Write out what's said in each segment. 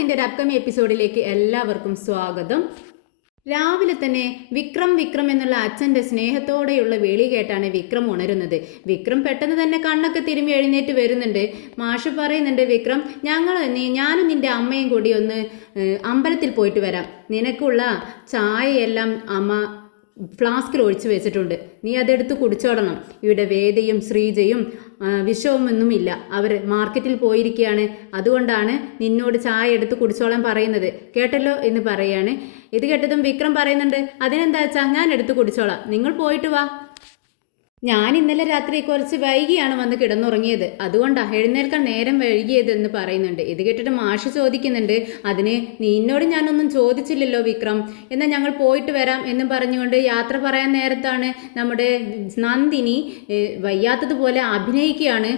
മലയാളത്തിൻ്റെ ഒരു അപ്കമിങ് എപ്പിസോഡിലേക്ക് എല്ലാവർക്കും സ്വാഗതം. രാവിലെ തന്നെ വിക്രം വിക്രം എന്നുള്ള അച്ഛൻ്റെ സ്നേഹത്തോടെയുള്ള വിളി കേട്ടാണ് വിക്രം ഉണരുന്നത്. വിക്രം പെട്ടെന്ന് തന്നെ കണ്ണൊക്കെ തിരുമ്മി എഴുന്നേറ്റ് വരുന്നുണ്ട്. മാഷ് പറയുന്നുണ്ട്, വിക്രം ഞാനും നിൻ്റെ അമ്മയും കൂടി ഒന്ന് അമ്പലത്തിൽ പോയിട്ട് വരാം. നിനക്കുള്ള ചായയെല്ലാം അമ്മ ഫ്ലാസ്കിൽ ഒഴിച്ചു വെച്ചിട്ടുണ്ട്, നീ അതെടുത്ത് കുടിച്ചോടണം. ഇവിടെ വേദയും ശ്രീജയും വിഷമൊന്നുമില്ല, അവർ മാർക്കറ്റിൽ പോയിരിക്കുകയാണ്, അതുകൊണ്ടാണ് നിന്നോട് ചായ എടുത്ത് കുടിച്ചോളാൻ പറയുന്നത്, കേട്ടല്ലോ എന്ന് പറയാണ്. ഇത് കേട്ടതും വിക്രം പറയുന്നുണ്ട്, അതിനെന്താ വെച്ചാ ഞാൻ എടുത്ത് കുടിച്ചോളാം, നിങ്ങൾ പോയിട്ട് വാ. ഞാൻ ഇന്നലെ രാത്രി കുറച്ച് വൈകിയാണ് വന്ന് കിടന്നുറങ്ങിയത്, അതുകൊണ്ടാണ് എഴുന്നേൽക്കാൻ നേരം വൈകിയതെന്ന് പറയുന്നുണ്ട്. ഇത് കേട്ടിട്ട് മാഷ് ചോദിക്കുന്നുണ്ട്, അതിന് നിന്നോട് ഞാനൊന്നും ചോദിച്ചില്ലല്ലോ വിക്രം, എന്നാൽ ഞങ്ങൾ പോയിട്ട് വരാം എന്നും പറഞ്ഞുകൊണ്ട് യാത്ര പറയാൻ നേരത്താണ് നമ്മുടെ നന്ദിനി വയ്യാത്തതുപോലെ അഭിനയിക്കുകയാണ്.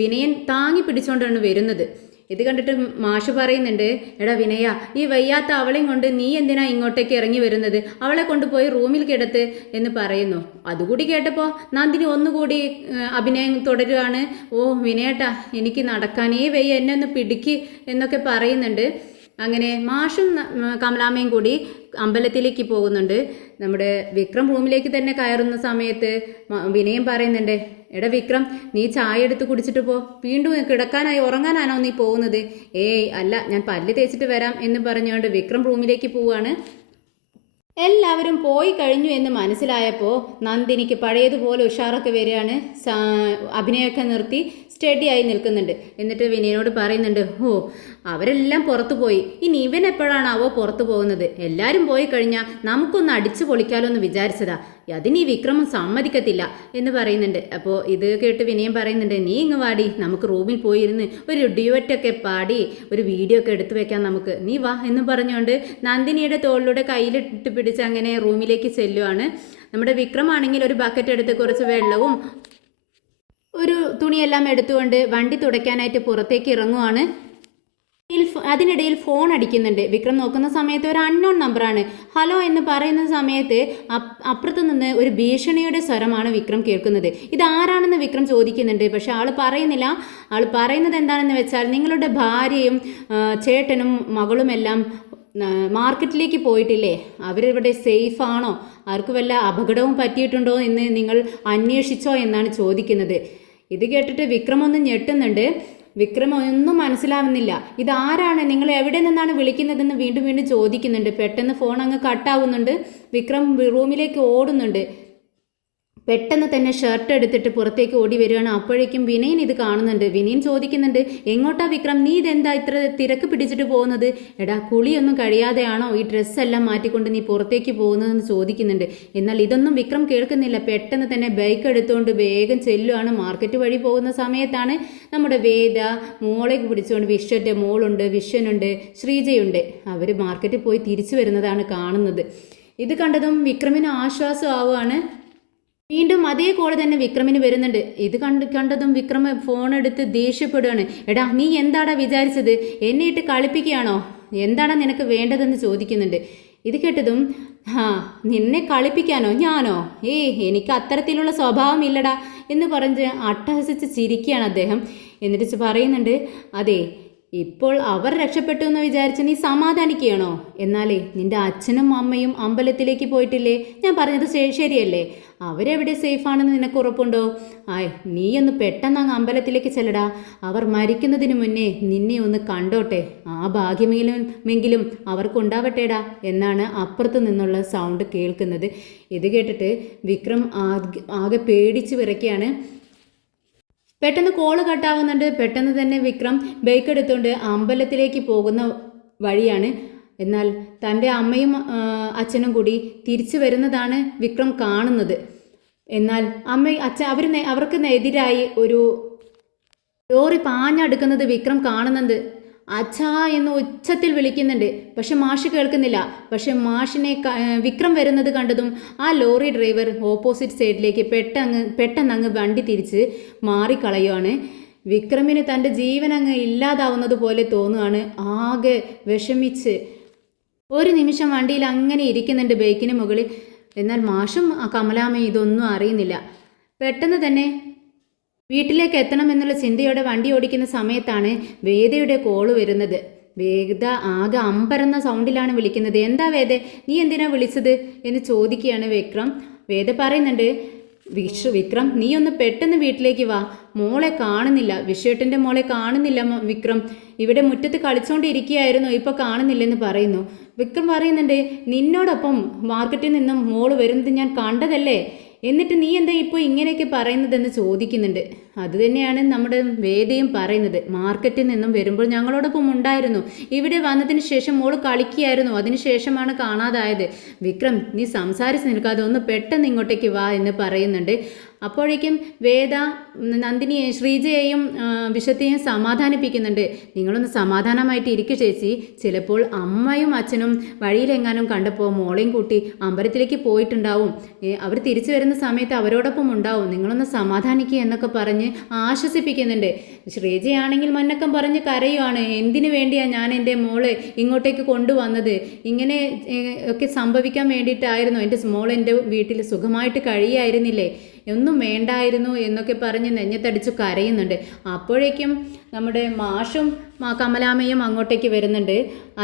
വിനയൻ താങ്ങി പിടിച്ചുകൊണ്ടാണ് വരുന്നത്. ഇത് കണ്ടിട്ട് മാഷ് പറയുന്നുണ്ട്, എടാ വിനയ, ഈ വയ്യാത്ത അവളെയും കൊണ്ട് നീ എന്തിനാ ഇങ്ങോട്ടേക്ക് ഇറങ്ങി വരുന്നത്, അവളെ കൊണ്ടുപോയി റൂമിൽ കിടത്ത് എന്ന് പറയുന്നു. അതുകൂടി കേട്ടപ്പോൾ നന്ദിനി ഒന്നുകൂടി അഭിനയം തുടരുകയാണ്. ഓ വിനയേട്ടാ, എനിക്ക് നടക്കാനേ വയ്യ, എന്നെ ഒന്ന് പിടിക്ക് എന്നൊക്കെ പറയുന്നുണ്ട്. അങ്ങനെ മാഷും കമലാമ്മയും കൂടി അമ്പലത്തിലേക്ക് പോകുന്നുണ്ട്. നമ്മുടെ വിക്രം റൂമിലേക്ക് തന്നെ കയറുന്ന സമയത്ത് വിനയം പറയുന്നുണ്ട്, എടാ വിക്രം, നീ ചായ എടുത്ത് കുടിച്ചിട്ട് പോ, വീണ്ടും കിടക്കാനായി ഉറങ്ങാനാണോ നീ പോകുന്നത്? ഏയ് അല്ല, ഞാൻ പല്ല് തേച്ചിട്ട് വരാം എന്ന് പറഞ്ഞുകൊണ്ട് വിക്രം റൂമിലേക്ക് പോവാണ്. എല്ലാവരും പോയി കഴിഞ്ഞു എന്ന് മനസ്സിലായപ്പോൾ നന്ദിനിക്ക് പഴയതുപോലെ ഉഷാറൊക്കെ വരികയാണ്. അഭിനയമൊക്കെ നിർത്തി സ്റ്റഡിയായി നിൽക്കുന്നുണ്ട്. എന്നിട്ട് വിനയനോട് പറയുന്നുണ്ട്, ഓ അവരെല്ലാം പുറത്തു പോയി, ഇനി ഇവൻ എപ്പോഴാണാവോ പുറത്തു പോകുന്നത്, എല്ലാവരും പോയി കഴിഞ്ഞാൽ നമുക്കൊന്ന് അടിച്ചു പൊളിക്കാലോ എന്ന് വിചാരിച്ചതാ, അതിന് ഈ വിക്രമം സമ്മതിക്കത്തില്ല എന്ന് പറയുന്നുണ്ട്. അപ്പോൾ ഇത് കേട്ട് വിനയം പറയുന്നുണ്ട്, നീ ഇങ്ങ് വാടി, നമുക്ക് റൂമിൽ പോയിരുന്ന് ഒരു ഡ്യുവറ്റൊക്കെ പാടി ഒരു വീഡിയോ ഒക്കെ എടുത്തു വെക്കാം നമുക്ക്, നീ വാ എന്ന് പറഞ്ഞുകൊണ്ട് നന്ദിനിയുടെ തോളിലൂടെ കയ്യിലിട്ട് പിടിച്ച് അങ്ങനെ റൂമിലേക്ക് ചെല്ലുവാണ്. നമ്മുടെ വിക്രമാണെങ്കിൽ ഒരു ബക്കറ്റ് എടുത്ത് കുറച്ച് വെള്ളവും ഒരു തുണിയെല്ലാം എടുത്തുകൊണ്ട് വണ്ടി തുടയ്ക്കാനായിട്ട് പുറത്തേക്ക് ഇറങ്ങുവാണ്. അതിനിടയിൽ ഫോൺ അടിക്കുന്നുണ്ട്. വിക്രം നോക്കുന്ന സമയത്ത് ഒരു അൺനോൺ നമ്പറാണ്. ഹലോ എന്ന് പറയുന്ന സമയത്ത് അപ്പുറത്ത് നിന്ന് ഒരു ഭീഷണിയുടെ സ്വരമാണ് വിക്രം കേൾക്കുന്നത്. ഇതാരാണെന്ന് വിക്രം ചോദിക്കുന്നുണ്ട്. പക്ഷെ ആൾ പറയുന്നില്ല. ആൾ പറയുന്നത് എന്താണെന്ന് വെച്ചാൽ, നിങ്ങളുടെ ഭാര്യയും ചേട്ടനും മകളുമെല്ലാം മാർക്കറ്റിലേക്ക് പോയിട്ടില്ലേ, അവരിവിടെ സേഫാണോ, ആർക്ക് വല്ല അപകടവും പറ്റിയിട്ടുണ്ടോ എന്ന് നിങ്ങൾ അന്വേഷിച്ചോ എന്നാണ് ചോദിക്കുന്നത്. ഇത് കേട്ടിട്ട് വിക്രം ഒന്ന് ഞെട്ടുന്നുണ്ട്. വിക്രം ഒന്നും മനസ്സിലാവുന്നില്ല. ഇതാരാണ്, നിങ്ങൾ എവിടെ നിന്നാണ് വിളിക്കുന്നതെന്ന് വീണ്ടും വീണ്ടും ചോദിക്കുന്നുണ്ട്. പെട്ടെന്ന് ഫോൺ അങ്ങ് കട്ടാവുന്നുണ്ട്. വിക്രം റൂമിലേക്ക് ഓടുന്നുണ്ട്. പെട്ടെന്ന് തന്നെ ഷർട്ട് എടുത്തിട്ട് പുറത്തേക്ക് ഓടി വരികയാണ്. അപ്പോഴേക്കും വിനയൻ ഇത് കാണുന്നുണ്ട്. വിനയൻ ചോദിക്കുന്നുണ്ട്, എങ്ങോട്ടാ വിക്രം, നീ ഇതെന്താ ഇത്ര തിരക്ക് പിടിച്ചിട്ട് പോകുന്നത്? എടാ, കുളിയൊന്നും കഴിയാതെയാണോ ഈ ഡ്രസ്സെല്ലാം മാറ്റിക്കൊണ്ട് നീ പുറത്തേക്ക് പോകുന്നതെന്ന് ചോദിക്കുന്നുണ്ട്. എന്നാൽ ഇതൊന്നും വിക്രം കേൾക്കുന്നില്ല. പെട്ടെന്ന് തന്നെ ബൈക്ക് എടുത്തുകൊണ്ട് വേഗം ചെല്ലുവാണ്. മാർക്കറ്റ് വഴി പോകുന്ന സമയത്താണ് നമ്മുടെ വേദ മോളേക്ക് പിടിച്ചുകൊണ്ട്, വിശ്വൻ്റെ മോളുണ്ട്, വിശ്വനുണ്ട്, ശ്രീജയുണ്ട്, അവർ മാർക്കറ്റിൽ പോയി തിരിച്ചു വരുന്നതാണ് കാണുന്നത്. ഇത് കണ്ടതും വിക്രമിന് ആശ്വാസമാവുകയാണ്. വീണ്ടും അതേ കോൾ തന്നെ വിക്രമിന് വരുന്നുണ്ട്. ഇത് കണ്ടതും വിക്രം ഫോൺ എടുത്ത് ദേഷ്യപ്പെടുകയാണ്. എടാ, നീ എന്താടാ വിചാരിച്ചത്, എന്നെ ഇട്ട് കളിപ്പിക്കുകയാണോ, എന്താണ് നിനക്ക് വേണ്ടതെന്ന് ചോദിക്കുന്നുണ്ട്. ഇത് കേട്ടതും, നിന്നെ കളിപ്പിക്കാനോ, ഞാനോ, എനിക്ക് അത്തരത്തിലുള്ള സ്വഭാവം ഇല്ലടാ എന്ന് പറഞ്ഞ് അട്ടഹസിച്ച് ചിരിക്കുകയാണ് അദ്ദേഹം. എന്നിട്ട് പറയുന്നുണ്ട്, അതെ, ഇപ്പോൾ അവർ രക്ഷപ്പെട്ടു എന്ന് വിചാരിച്ച് നീ സമാധാനിക്കുകയാണോ? എന്നാലേ നിന്റെ അച്ഛനും അമ്മയും അമ്പലത്തിലേക്ക് പോയിട്ടില്ലേ, ഞാൻ പറഞ്ഞത് ശരിയല്ലേ, അവരെവിടെ സേഫാണെന്ന് നിനക്ക് ഉറപ്പുണ്ടോ? നീയൊന്ന് പെട്ടെന്ന് അങ്ങ് അമ്പലത്തിലേക്ക് ചെല്ലടാ, അവർ മരിക്കുന്നതിന് മുന്നേ നിന്നെ ഒന്ന് കണ്ടോട്ടെ, ആ ഭാഗ്യമെങ്കിലും അവർക്കുണ്ടാവട്ടേടാ എന്നാണ് അപ്പുറത്ത് നിന്നുള്ള സൗണ്ട് കേൾക്കുന്നത്. ഇത് കേട്ടിട്ട് വിക്രം ആകെ പേടിച്ച് വിറയ്ക്കുകയാണ്. പെട്ടെന്ന് കോള് കട്ടാവുന്നുണ്ട്. പെട്ടെന്ന് തന്നെ വിക്രം ബൈക്ക് എടുത്തുകൊണ്ട് അമ്പലത്തിലേക്ക് പോകുന്ന വഴിയാണ്. എന്നാൽ തൻ്റെ അമ്മയും അച്ഛനും കൂടി തിരിച്ചു വരുന്നതാണ് വിക്രം കാണുന്നത്. എന്നാൽ അവർക്ക് എതിരായി ഒരു ലോറി പാഞ്ഞടുക്കുന്നത് വിക്രം കാണുന്നുണ്ട്. അച്ഛാ എന്ന് ഉച്ചത്തിൽ വിളിക്കുന്നുണ്ട്. പക്ഷെ മാഷ് കേൾക്കുന്നില്ല. പക്ഷെ മാഷിനെ വിക്രം വരുന്നത് കണ്ടതും ആ ലോറി ഡ്രൈവർ ഓപ്പോസിറ്റ് സൈഡിലേക്ക് പെട്ടെന്ന് വണ്ടി തിരിച്ച് മാറിക്കളയുവാണ്. വിക്രമിന് തൻ്റെ ജീവൻ അങ്ങ് ഇല്ലാതാവുന്നത് പോലെ തോന്നുകയാണ്. ആകെ വിഷമിച്ച് ഒരു നിമിഷം വണ്ടിയിൽ അങ്ങനെ ഇരിക്കുന്നുണ്ട് ബൈക്കിന് മുകളിൽ. എന്നാൽ മാഷും കമലാമ്മയും ഇതൊന്നും അറിയുന്നില്ല. പെട്ടെന്ന് തന്നെ വീട്ടിലേക്ക് എത്തണമെന്നുള്ള ചിന്തയോടെ വണ്ടി ഓടിക്കുന്ന സമയത്താണ് വേദയുടെ കോള് വരുന്നത്. വേദ ആകെ അമ്പരന്ന സൗണ്ടിലാണ് വിളിക്കുന്നത്. എന്താ വേദ, നീ എന്തിനാ വിളിച്ചത് എന്ന് ചോദിക്കുകയാണ് വിക്രം. വേദ പറയുന്നുണ്ട്, വിക്രം നീ ഒന്ന് പെട്ടെന്ന് വീട്ടിലേക്ക് വാ, മോളെ കാണുന്നില്ല, വിശ്വേട്ടൻ്റെ മോളെ കാണുന്നില്ല വിക്രം, ഇവിടെ മുറ്റത്ത് കളിച്ചുകൊണ്ടിരിക്കുകയായിരുന്നു, ഇപ്പോൾ കാണുന്നില്ലെന്ന് പറയുന്നു. വിക്രം പറയുന്നുണ്ട്, നിന്നോടൊപ്പം മാർക്കറ്റിൽ നിന്നും മോള് വരുന്നത് ഞാൻ കണ്ടതല്ലേ, എന്നിട്ട് നീ എന്താ ഇപ്പോൾ ഇങ്ങനെയൊക്കെ പറയുന്നതെന്ന് ചോദിക്കുന്നുണ്ട്. അതുതന്നെയാണ് നമ്മുടെ വേദയും പറയുന്നത്. മാർക്കറ്റിൽ നിന്നും വരുമ്പോൾ ഞങ്ങളോടൊപ്പം ഉണ്ടായിരുന്നു, ഇവിടെ വന്നതിന് ശേഷം മോള് കളിക്കുകയായിരുന്നു, അതിന് ശേഷമാണ് കാണാതായത്. വിക്രം നീ സംസാരിച്ച് നിൽക്കാതെ ഒന്ന് പെട്ടെന്ന് ഇങ്ങോട്ടേക്ക് വാ എന്ന് പറയുന്നുണ്ട്. അപ്പോഴേക്കും വേദ നന്ദിനിയെ ശ്രീജയെയും വിശ്വത്തെയും സമാധാനിപ്പിക്കുന്നുണ്ട്. നിങ്ങളൊന്ന് സമാധാനമായിട്ട് ഇരിക്കു ചേച്ചി, ചിലപ്പോൾ അമ്മയും അച്ഛനും വഴിയിലെങ്ങാനും കണ്ടപ്പോൾ മോളെയും കൂട്ടി അമ്പലത്തിലേക്ക് പോയിട്ടുണ്ടാവും, അവർ തിരിച്ചു വരുന്ന സമയത്ത് അവരോടൊപ്പം ഉണ്ടാവും, നിങ്ങളൊന്ന് സമാധാനിക്കുക എന്നൊക്കെ പറഞ്ഞ് ആശ്വസിപ്പിക്കുന്നുണ്ട്. ശ്രീജയാണെങ്കിൽ മന്നക്കം പറഞ്ഞ് കരയുവാണ്. എന്തിനു വേണ്ടിയാണ് ഞാൻ എൻ്റെ മോളെ ഇങ്ങോട്ടേക്ക് കൊണ്ടുവന്നത്, ഇങ്ങനെ ഒക്കെ സംഭവിക്കാൻ വേണ്ടിയിട്ടായിരുന്നു, എൻ്റെ മോൾ എൻ്റെ വീട്ടിൽ സുഖമായിട്ട് കഴിയായിരുന്നില്ലേ, ഒന്നും വേണ്ടായിരുന്നു എന്നൊക്കെ പറഞ്ഞ് നെഞ്ഞത്തടിച്ചു കരയുന്നുണ്ട്. അപ്പോഴേക്കും നമ്മുടെ മാഷും കമലാമ്മയും അങ്ങോട്ടേക്ക് വരുന്നുണ്ട്.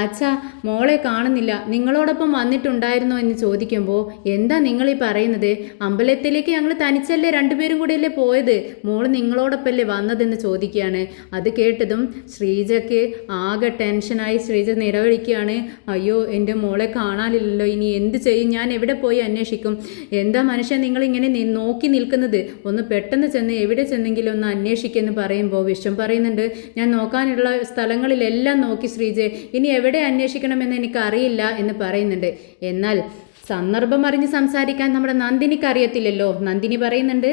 അച്ഛാ മോളെ കാണുന്നില്ല, നിങ്ങളോടൊപ്പം വന്നിട്ടുണ്ടായിരുന്നോ എന്ന് ചോദിക്കുമ്പോൾ, എന്താ നിങ്ങളീ പറയുന്നത്, അമ്പലത്തിലേക്ക് ഞങ്ങൾ തനിച്ചല്ലേ രണ്ടുപേരും കൂടെയല്ലേ പോയത്, മോള് നിങ്ങളോടൊപ്പമല്ലേ വന്നതെന്ന് ചോദിക്കുകയാണ്. അത് കേട്ടതും ശ്രീജയ്ക്ക് ആകെ ടെൻഷനായി. ശ്രീജ നിലവിളിക്കുകയാണ്, അയ്യോ എൻ്റെ മോളെ കാണാനില്ലല്ലോ, ഇനി എന്ത് ചെയ്യും, ഞാൻ എവിടെ പോയി അന്വേഷിക്കും, എന്താ മനുഷ്യൻ നിങ്ങളിങ്ങനെ നോക്കി നിൽക്കുന്നത്, ഒന്ന് പെട്ടെന്ന് ചെന്ന് എവിടെ ചെന്നെങ്കിലും ഒന്ന് അന്വേഷിക്കുമെന്ന് പറയുമ്പോൾ വിശ്വം പറയുന്നുണ്ട്, ഞാൻ നോക്കാനുള്ള സ്ഥലങ്ങളിലെല്ലാം നോക്കി ശ്രീജെ, ഇനി എവിടെ അന്വേഷിക്കണമെന്ന് എനിക്കറിയില്ല എന്ന് പറയുന്നുണ്ട്. എന്നാൽ സന്ദർഭം അറിഞ്ഞ് സംസാരിക്കാൻ നമ്മുടെ നന്ദിനിക്ക് അറിയത്തില്ലല്ലോ. നന്ദിനി പറയുന്നുണ്ട്,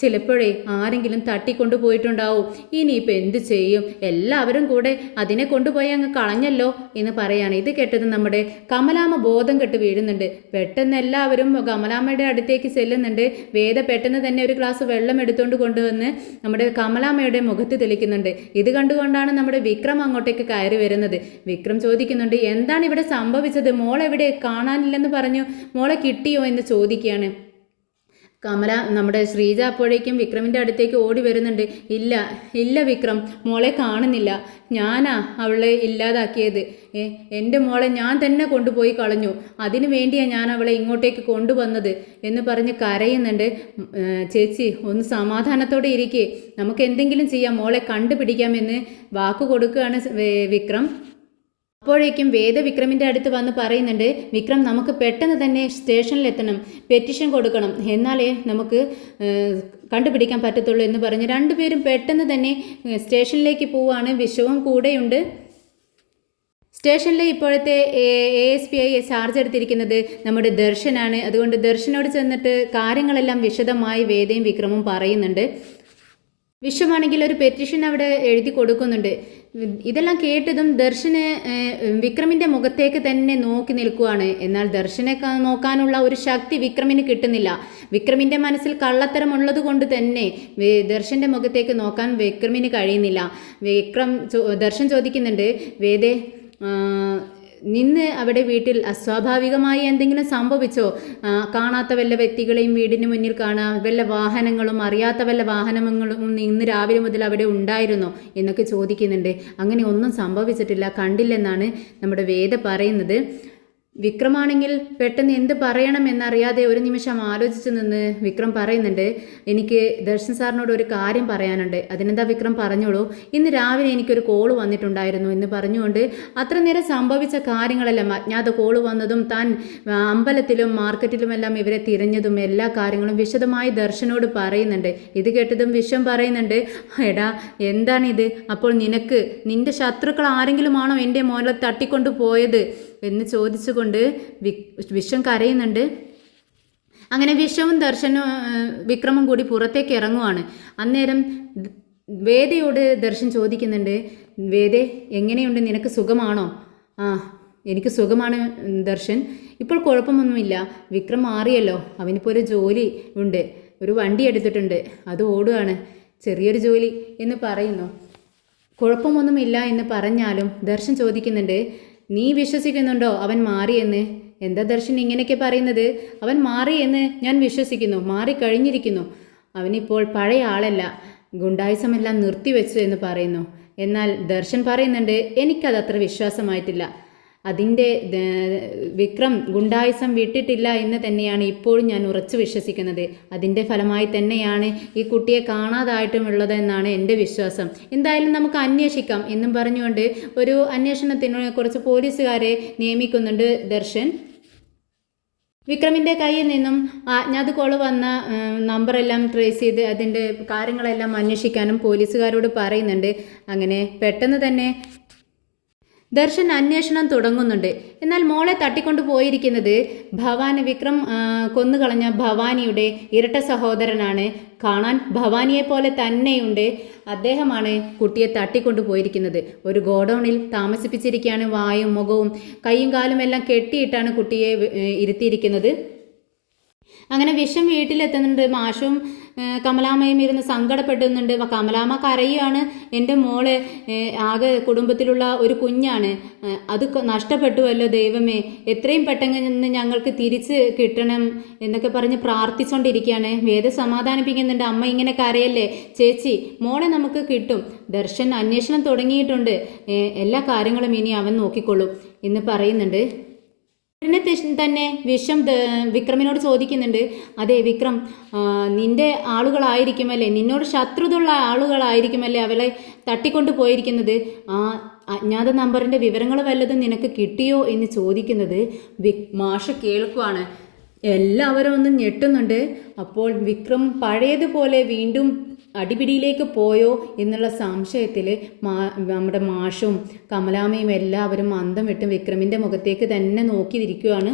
ചിലപ്പോഴേ ആരെങ്കിലും തട്ടിക്കൊണ്ടു പോയിട്ടുണ്ടാവും, ഇനിയിപ്പോൾ എന്ത് ചെയ്യും, എല്ലാവരും കൂടെ അതിനെ കൊണ്ടുപോയി അങ്ങ് കളഞ്ഞല്ലോ എന്ന് പറയാണ്. ഇത് കേട്ടത് നമ്മുടെ കമലാമ്മ ബോധം കെട്ട് വീഴുന്നുണ്ട്. പെട്ടെന്ന് എല്ലാവരും കമലാമ്മയുടെ അടുത്തേക്ക് ചെല്ലുന്നുണ്ട്. വേദ പെട്ടെന്ന് തന്നെ ഒരു ഗ്ലാസ് വെള്ളം എടുത്തുകൊണ്ട് കൊണ്ടുവന്ന് നമ്മുടെ കമലാമ്മയുടെ മുഖത്ത് തെളിക്കുന്നുണ്ട്. ഇത് കണ്ടുകൊണ്ടാണ് നമ്മുടെ വിക്രം അങ്ങോട്ടേക്ക് കയറി വരുന്നത്. വിക്രം ചോദിക്കുന്നുണ്ട്, എന്താണ് ഇവിടെ സംഭവിച്ചത്, മോളെവിടെ, കാണാനില്ലെന്ന് പറഞ്ഞു, മോളെ കിട്ടിയോ എന്ന് ചോദിക്കുകയാണ്. നമ്മുടെ ശ്രീജ അപ്പോഴേക്കും വിക്രമിൻ്റെ അടുത്തേക്ക് ഓടി വരുന്നുണ്ട്. ഇല്ല വിക്രം, മോളെ കാണുന്നില്ല, ഞാനാ അവളെ ഇല്ലാതാക്കിയത്, എൻ്റെ മോളെ ഞാൻ തന്നെ കൊണ്ടുപോയി കളഞ്ഞു, അതിനു വേണ്ടിയാണ് ഞാൻ അവളെ ഇങ്ങോട്ടേക്ക് കൊണ്ടുവന്നത് എന്ന് പറഞ്ഞ് കരയുന്നുണ്ട്. ചേച്ചി ഒന്ന് സമാധാനത്തോടെ ഇരിക്കേ, നമുക്ക് എന്തെങ്കിലും ചെയ്യാം, മോളെ കണ്ടുപിടിക്കാമെന്ന് വാക്ക് കൊടുക്കുകയാണ് വിക്രം. അപ്പോഴേക്കും വേദ വിക്രമിൻ്റെ അടുത്ത് വന്ന് പറയുന്നുണ്ട്, വിക്രം നമുക്ക് പെട്ടെന്ന് തന്നെ സ്റ്റേഷനിലെത്തണം, പെറ്റീഷൻ കൊടുക്കണം, എന്നാലേ നമുക്ക് കണ്ടുപിടിക്കാൻ പറ്റത്തുള്ളൂ എന്ന് പറഞ്ഞ് രണ്ടുപേരും പെട്ടെന്ന് തന്നെ സ്റ്റേഷനിലേക്ക് പോവുകയാണ്. വിശ്വവും കൂടെയുണ്ട്. സ്റ്റേഷനിലെ ഇപ്പോഴത്തെ ASP ചാർജ് എടുത്തിരിക്കുന്നത് നമ്മുടെ ദർശനാണ്. അതുകൊണ്ട് ദർശനോട് ചെന്നിട്ട് കാര്യങ്ങളെല്ലാം വിശദമായി വേദയും വിക്രമും പറയുന്നുണ്ട്. വിശ്വമാണെങ്കിൽ ഒരു പെറ്റീഷൻ അവിടെ എഴുതി കൊടുക്കുന്നുണ്ട്. ഇതെല്ലാം കേട്ടതും ദർശന് വിക്രമിൻ്റെ മുഖത്തേക്ക് തന്നെ നോക്കി നിൽക്കുവാണ്. എന്നാൽ ദർശനെ നോക്കാനുള്ള ഒരു ശക്തി വിക്രമിന് കിട്ടുന്നില്ല. വിക്രമിൻ്റെ മനസ്സിൽ കള്ളത്തരം ഉള്ളത് കൊണ്ട് തന്നെ ദർശൻ്റെ മുഖത്തേക്ക് നോക്കാൻ വിക്രമിന് കഴിയുന്നില്ല. ദർശൻ ചോദിക്കുന്നുണ്ട്, വേദേ നിന്ന് അവിടെ വീട്ടിൽ അസ്വാഭാവികമായി എന്തെങ്കിലും സംഭവിച്ചോ, കാണാത്ത വല്ല വ്യക്തികളെയും വീടിന് മുന്നിൽ കാണാം, വല്ല വാഹനങ്ങളും അറിയാത്ത വല്ല വാഹനങ്ങളും ഇന്ന് രാവിലെ മുതൽ അവിടെ ഉണ്ടായിരുന്നോ എന്നൊക്കെ ചോദിക്കുന്നുണ്ട്. അങ്ങനെ ഒന്നും സംഭവിച്ചിട്ടില്ല, കണ്ടില്ലെന്നാണ് നമ്മുടെ വേദ പറയുന്നത്. വിക്രമാണെങ്കിൽ പെട്ടെന്ന് എന്ത് പറയണമെന്നറിയാതെ ഒരു നിമിഷം ആലോചിച്ച് നിന്ന് വിക്രം പറയുന്നുണ്ട്, എനിക്ക് ദർശൻ സാറിനോട് ഒരു കാര്യം പറയാനുണ്ട്. അതിനെന്താ വിക്രം, പറഞ്ഞോളൂ. ഇന്ന് രാവിലെ എനിക്കൊരു കോള് വന്നിട്ടുണ്ടായിരുന്നു എന്ന് പറഞ്ഞുകൊണ്ട് അത്ര നേരം സംഭവിച്ച കാര്യങ്ങളെല്ലാം, അജ്ഞാത കോള് വന്നതും താൻ അമ്പലത്തിലും മാർക്കറ്റിലുമെല്ലാം ഇവരെ തിരഞ്ഞതും എല്ലാ കാര്യങ്ങളും വിശദമായി ദർശനോട് പറയുന്നുണ്ട്. ഇത് കേട്ടതും വിശ്വം പറയുന്നുണ്ട്, എടാ എന്താണിത്, അപ്പോൾ നിന്റെ ശത്രുക്കൾ ആരെങ്കിലുമാണോ എൻ്റെ മോനെ തട്ടിക്കൊണ്ടു പോയത് എന്ന് ചോദിച്ചുകൊണ്ട് വിശ്വം കരയുന്നുണ്ട്. അങ്ങനെ വിശ്വവും ദർശനും വിക്രമും കൂടി പുറത്തേക്ക് ഇറങ്ങുവാണ്. അന്നേരം വേദയോട് ദർശൻ ചോദിക്കുന്നുണ്ട്, വേദേ എങ്ങനെയുണ്ട്, നിനക്ക് സുഖമാണോ? എനിക്ക് സുഖമാണ് ദർശൻ, ഇപ്പോൾ കുഴപ്പമൊന്നുമില്ല. വിക്രം മാറിയല്ലോ, അവനിപ്പോൾ ഒരു ജോലി ഉണ്ട്, ഒരു വണ്ടി എടുത്തിട്ടുണ്ട്, അത് ഓടുകയാണ്, ചെറിയൊരു ജോലി എന്ന് പറയുന്നു. കുഴപ്പമൊന്നുമില്ല എന്ന് പറഞ്ഞാലും ദർശൻ ചോദിക്കുന്നുണ്ട്, നീ വിശ്വസിക്കുന്നുണ്ടോ അവൻ മാറിയെന്ന്? എന്താ ദർശൻ ഇങ്ങനെയൊക്കെ പറയുന്നത്? അവൻ മാറിയെന്ന് ഞാൻ വിശ്വസിക്കുന്നു, മാറിക്കഴിഞ്ഞിരിക്കുന്നു. അവനിപ്പോൾ പഴയ ആളല്ല, ഗുണ്ടായുസമെല്ലാം നിർത്തിവെച്ചു എന്ന് പറയുന്നു. എന്നാൽ ദർശൻ പറയുന്നുണ്ട് എനിക്കതത്ര വിശ്വാസമായിട്ടില്ല. അതിൻ്റെ വിക്രം ഗുണ്ടായുസം വിട്ടിട്ടില്ല എന്ന് തന്നെയാണ് ഇപ്പോഴും ഞാൻ ഉറച്ചു വിശ്വസിക്കുന്നത്. അതിൻ്റെ ഫലമായി തന്നെയാണ് ഈ കുട്ടിയെ കാണാതായിട്ടുമുള്ളത് എന്നാണ് എൻ്റെ വിശ്വാസം. എന്തായാലും നമുക്ക് അന്വേഷിക്കാം എന്നും പറഞ്ഞുകൊണ്ട് ഒരു അന്വേഷണത്തിന് കുറച്ച് പോലീസുകാരെ നിയമിക്കുന്നുണ്ട് ദർശൻ. വിക്രമിൻ്റെ കയ്യിൽ നിന്നും അജ്ഞാത കോള് വന്ന നമ്പറെല്ലാം ട്രേസ് ചെയ്ത് അതിൻ്റെ കാര്യങ്ങളെല്ലാം അന്വേഷിക്കാനും പോലീസുകാരോട് പറയുന്നുണ്ട്. അങ്ങനെ പെട്ടെന്ന് തന്നെ ദർശൻ അന്വേഷണം തുടങ്ങുന്നുണ്ട്. എന്നാൽ മോളെ തട്ടിക്കൊണ്ടു പോയിരിക്കുന്നത് വിക്രം കൊന്നുകളഞ്ഞ ഭവാനിയുടെ ഇരട്ട സഹോദരനാണ്. കാണാൻ ഭവാനിയെ പോലെ തന്നെയുണ്ട്. അദ്ദേഹമാണ് കുട്ടിയെ തട്ടിക്കൊണ്ടു പോയിരിക്കുന്നത്. ഒരു ഗോഡൗണിൽ താമസിപ്പിച്ചിരിക്കുകയാണ്. വായും മുഖവും കൈയും കാലും എല്ലാം കെട്ടിയിട്ടാണ് കുട്ടിയെ ഇരുത്തിയിരിക്കുന്നത്. അങ്ങനെ വിഷം വീട്ടിലെത്തുന്നുണ്ട്. മാഷും കമലാമ്മയും ഇരുന്ന് സങ്കടപ്പെടുന്നുണ്ട്. കമലാമ്മ കരയുകയാണ്. എൻ്റെ മോള് ആകെ കുടുംബത്തിലുള്ള ഒരു കുഞ്ഞാണ്, അത് നഷ്ടപ്പെട്ടുവല്ലോ ദൈവമേ, എത്രയും പെട്ടെന്ന് ഞങ്ങൾക്ക് തിരിച്ച് കിട്ടണം എന്നൊക്കെ പറഞ്ഞ് പ്രാർത്ഥിച്ചുകൊണ്ടിരിക്കുകയാണ്. വേദ സമാധാനിപ്പിക്കുന്നുണ്ട്. അമ്മ ഇങ്ങനെ കരയല്ലേ ചേച്ചി, മോളെ നമുക്ക് കിട്ടും. ദർശൻ അന്വേഷണം തുടങ്ങിയിട്ടുണ്ട്, എല്ലാ കാര്യങ്ങളും ഇനി അവൻ നോക്കിക്കൊള്ളും എന്ന് പറയുന്നുണ്ട്. ഉടനെ തന്നെ വിഷം വിക്രമിനോട് ചോദിക്കുന്നുണ്ട്, അതെ വിക്രം, നിന്റെ ആളുകളായിരിക്കുമല്ലേ, നിന്നോട് ശത്രുതയുള്ള ആളുകളായിരിക്കുമല്ലേ അവളെ തട്ടിക്കൊണ്ടു പോയിരിക്കുന്നത്. ആ അജ്ഞാത നമ്പറിൻ്റെ വിവരങ്ങൾ വല്ലതും നിനക്ക് കിട്ടിയോ എന്ന് ചോദിക്കുന്നത് മാഷ കേൾക്കുവാണ്. എല്ലാവരും ഒന്ന് ഞെട്ടുന്നുണ്ട്. അപ്പോൾ വിക്രം പഴയതുപോലെ വീണ്ടും അടിപിടിയിലേക്ക് പോയോ എന്നുള്ള സംശയത്തിൽ നമ്മുടെ മാഷും കമലാമ്മയും എല്ലാവരും അന്തം വിട്ടും വിക്രമിൻ്റെ മുഖത്തേക്ക് തന്നെ നോക്കിയിരിക്കുകയാണ്.